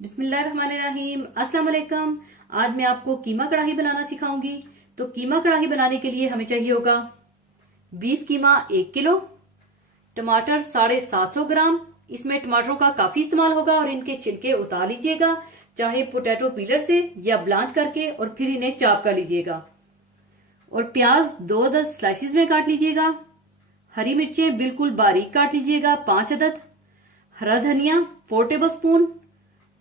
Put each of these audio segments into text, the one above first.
बिस्मिल्लाहिर्रहमानिर्रहीम। अस्सलाम वालेकुम। आज मैं आपको कीमा कढ़ाई बनाना सिखाऊंगी। तो कीमा कढ़ाई बनाने के लिए हमें चाहिए होगा बीफ कीमा 1 किलो, टमाटर 750 ग्राम। इसमें टमाटरों का काफी इस्तेमाल होगा और इनके छिलके उतार लीजिएगा, चाहे पोटैटो पीलर से या ब्लांच करके, और फिर इन्हें चाप कर लीजिएगा। और प्याज 2 अदद स्लाइसिस में काट लीजिएगा। हरी मिर्चें बिल्कुल बारीक काट लीजिएगा 5 अदद। हरा धनिया 4 टेबल स्पून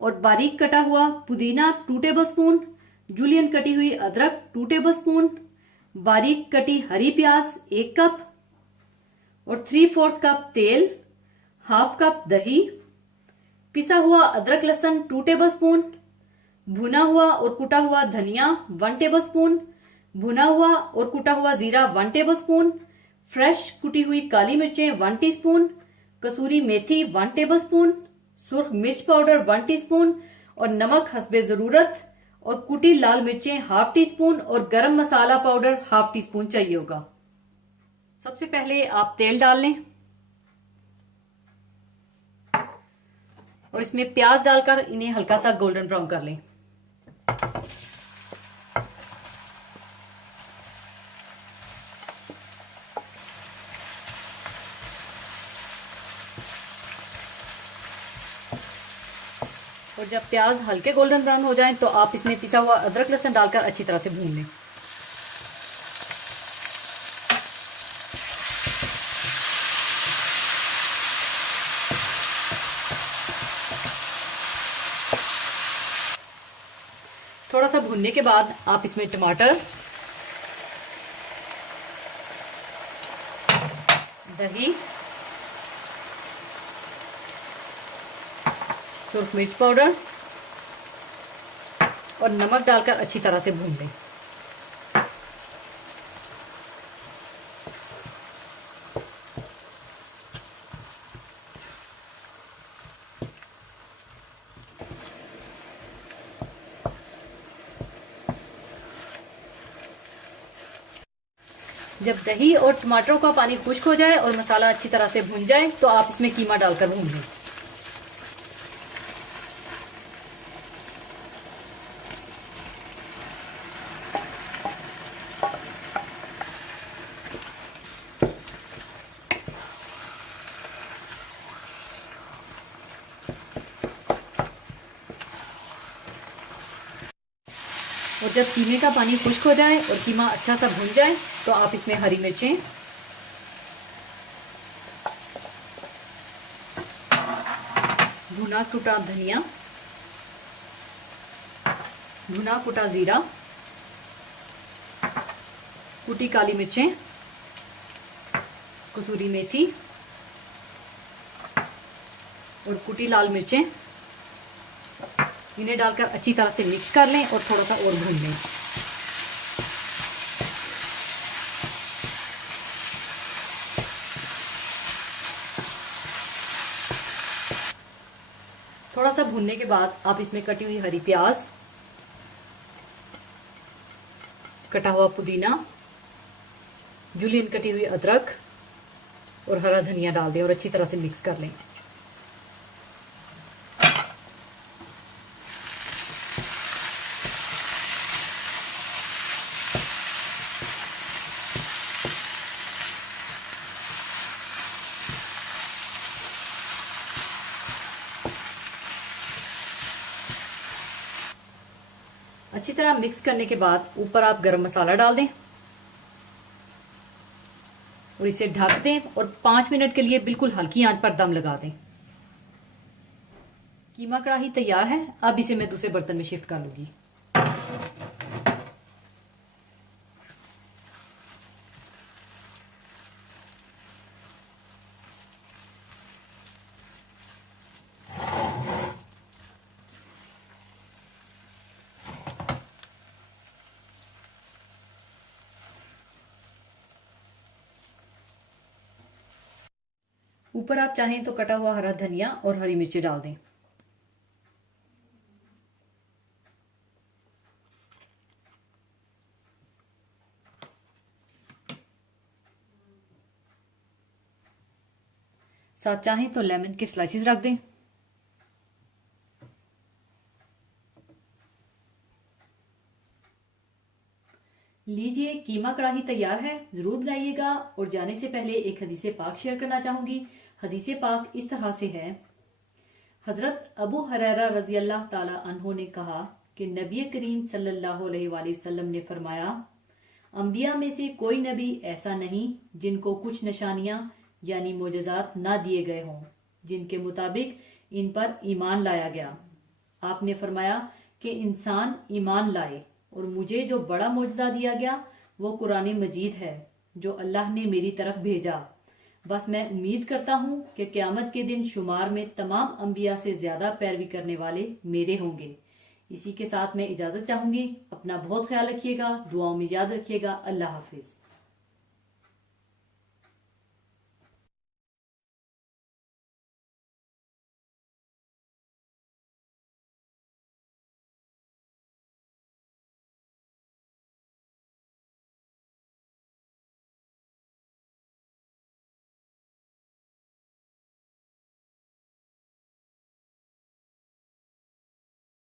और बारीक कटा हुआ पुदीना 2 टेबल स्पून। जूलियन कटी हुई अदरक 2 टेबल स्पून। बारीक कटी हरी प्याज 1 कप और 3/4 कप तेल, हाफ कप दही, पिसा हुआ अदरक लहसुन 2 टेबल स्पून, भुना हुआ और कुटा हुआ धनिया 1 टेबल स्पून, भुना हुआ और कुटा हुआ जीरा 1 टेबल स्पून, फ्रेश कुटी हुई काली मिर्चें 1 टीस्पून, कसूरी मेथी 1 टेबल स्पून, सुर्ख मिर्च पाउडर 1 टीस्पून और नमक हस्बे जरूरत, और कुटी लाल मिर्चें हाफ टी स्पून और गरम मसाला पाउडर हाफ टी स्पून चाहिए होगा। सबसे पहले आप तेल डाल लें और इसमें प्याज डालकर इन्हें हल्का सा गोल्डन ब्राउन कर लें। और जब प्याज हल्के गोल्डन ब्राउन हो जाएं तो आप इसमें पिसा हुआ अदरक लहसुन डालकर अच्छी तरह से भून लें। थोड़ा सा भूनने के बाद आप इसमें टमाटर, दही, सुर्ख मिर्च पाउडर और नमक डालकर अच्छी तरह से भून लें। जब दही और टमाटरों का पानी खुश्क हो जाए और मसाला अच्छी तरह से भून जाए तो आप इसमें कीमा डालकर भून लें। और जब कीमे का पानी खुश्क हो जाए और कीमा अच्छा सा भून जाए तो आप इसमें हरी मिर्चें, भुना कुटा धनिया, भुना कुटा जीरा, कुटी काली मिर्चें, कसूरी मेथी और कुटी लाल मिर्चें, इन्हें डालकर अच्छी तरह से मिक्स कर लें और थोड़ा सा और भून लें। थोड़ा सा भूनने के बाद आप इसमें कटी हुई हरी प्याज, कटा हुआ पुदीना, जूलियन कटी हुई अदरक और हरा धनिया डाल दें और अच्छी तरह से मिक्स कर लें। अच्छी तरह मिक्स करने के बाद ऊपर आप गरम मसाला डाल दें और इसे ढक दें और 5 मिनट के लिए बिल्कुल हल्की आंच पर दम लगा दें। कीमा कढ़ाई तैयार है। अब इसे मैं दूसरे बर्तन में शिफ्ट कर लूंगी। ऊपर आप चाहें तो कटा हुआ हरा धनिया और हरी मिर्ची डाल दें। साथ चाहें तो लेमन के स्लाइसिस रख दें। लीजिए, कीमा कढ़ाई तैयार है, जरूर बनाइएगा। और जाने से पहले एक हदीस पाक शेयर करना चाहूंगी। हदीस पाक इस तरह से है, हजरत अबू हुरैरा रजी अल्लाह ताला अन्हो ने कहा कि नबी करीम सल्लल्लाहु अलैहि वसल्लम ने फरमाया, अंबिया में से कोई नबी ऐसा नहीं जिनको कुछ निशानियां यानी मोजज़ात ना दिए गए हों जिनके मुताबिक इन पर ईमान लाया गया। आपने फरमाया कि इंसान ईमान लाए, और मुझे जो बड़ा मोजज़ा दिया गया वो कुरान मजीद है जो अल्लाह ने मेरी तरफ भेजा। बस मैं उम्मीद करता हूँ कि क़यामत के दिन शुमार में तमाम अंबिया से ज्यादा पैरवी करने वाले मेरे होंगे। इसी के साथ मैं इजाजत चाहूंगी। अपना बहुत ख्याल रखिएगा, दुआओं में याद रखिएगा। अल्लाह हाफिज।